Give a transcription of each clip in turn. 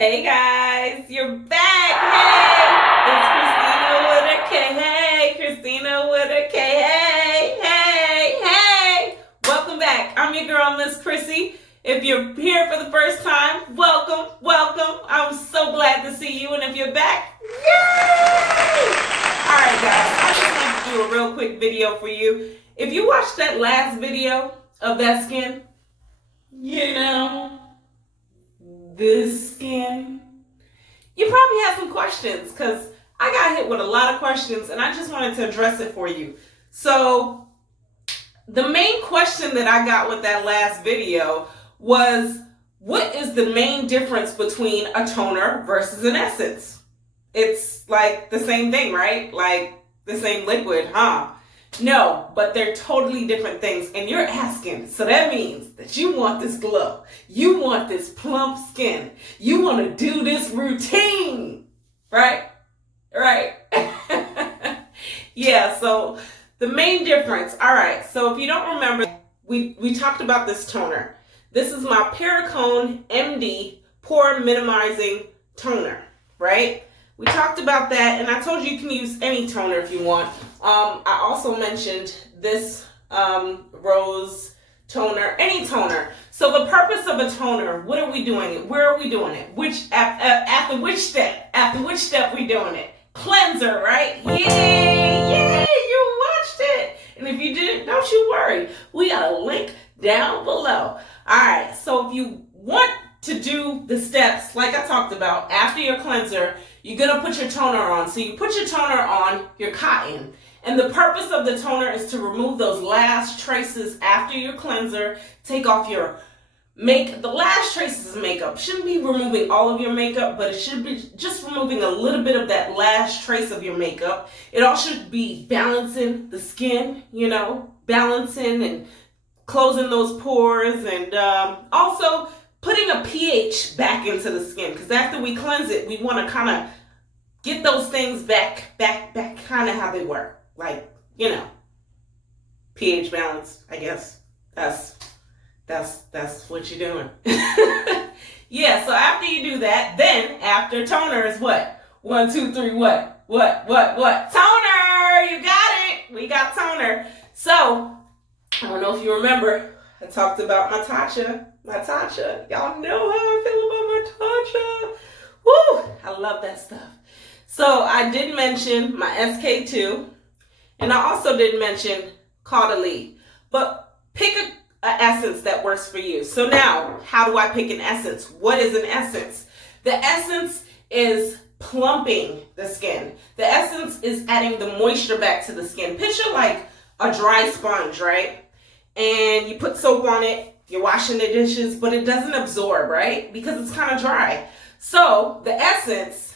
Hey guys, you're back. Hey, it's Christina with a K. Hey, Christina with a K. Hey, hey, hey. Welcome back. I'm your girl, Miss Chrissy. If you're here for the first time, welcome, welcome. I'm so glad to see you. And if you're back, yay! All right, guys, I just want to do a real quick video for you. If you watched that last video of that skin, this skin, you probably have some questions because I got hit with a lot of questions and I just wanted to address it for you. So the main question that I got with that last video was, what is the main difference between a toner versus an essence? It's like the same thing, right? Like the same liquid, huh? No, but they're totally different things. And you're asking, so that means that you want this glow. You want this plump skin. You want to do this routine, right? Right? Yeah, so the main difference. All right, so if you don't remember, we talked about this toner. This is my Perricone MD Pore Minimizing Toner, right? We talked about that, and I told you can use any toner if you want. I also mentioned this rose toner, any toner. So the purpose of a toner, what are we doing it? Where are we doing it? After which step? After which step we doing it? Cleanser, right? Yay! You watched it. And if you didn't, don't you worry. We got a link down below. All right, so if you want to do the steps like I talked about after your cleanser, you're gonna put your toner on. So you put your toner on your cotton, and the purpose of the toner is to remove those last traces after your cleanser. Take off your the last traces of makeup. Shouldn't be removing all of your makeup, but it should be just removing a little bit of that last trace of your makeup. It all should be balancing the skin, balancing and closing those pores, and also putting a pH back into the skin, because after we cleanse it, we want to kind of get those things back kind of how they were. Like, pH balance, I guess. That's what you're doing. Yeah, so after you do that, then after toner is what? 1, 2, 3, what? Toner! You got it! We got toner. So, I don't know if you remember, I talked about my Tatcha. Y'all know how I feel about my Tatcha. Woo! I love that stuff. So I did mention my SK2, and I also did mention Caudalie. But pick an essence that works for you. So now, how do I pick an essence? What is an essence? The essence is plumping the skin. The essence is adding the moisture back to the skin. Picture like a dry sponge, right? And you put soap on it, you're washing the dishes, but it doesn't absorb, right? Because it's kind of dry. So the essence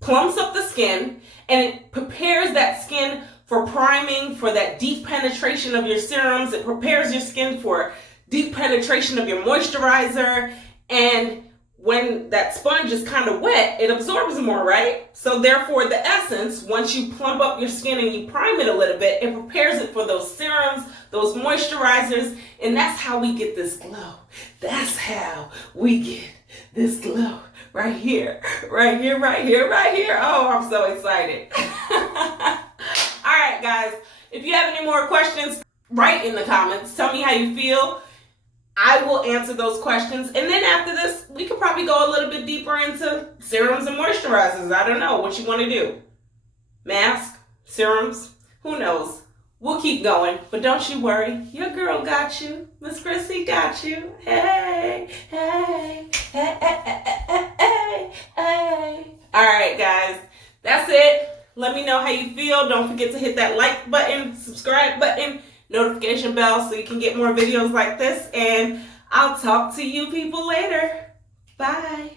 plumps up the skin, and it prepares that skin for priming, for that deep penetration of your serums. It prepares your skin for deep penetration of your moisturizer. And when that sponge is kind of wet, it absorbs more, right? So therefore, the essence, once you plump up your skin and you prime it a little bit, it prepares it for those serums, those moisturizers, and that's how we get this glow. That's how we get this glow. Right here. Oh, I'm so excited. All right, guys, if you have any more questions, write in the comments. Tell me how you feel. I will answer those questions. And then after this, we could probably go a little bit deeper into serums and moisturizers. I don't know what you want to do. Mask, serums, who knows? We'll keep going, but don't you worry. Your girl got you. Miss Chrissy got you. Hey. All right, guys, that's it. Let me know how you feel. Don't forget to hit that like button, subscribe button, notification bell so you can get more videos like this. And I'll talk to you people later. Bye.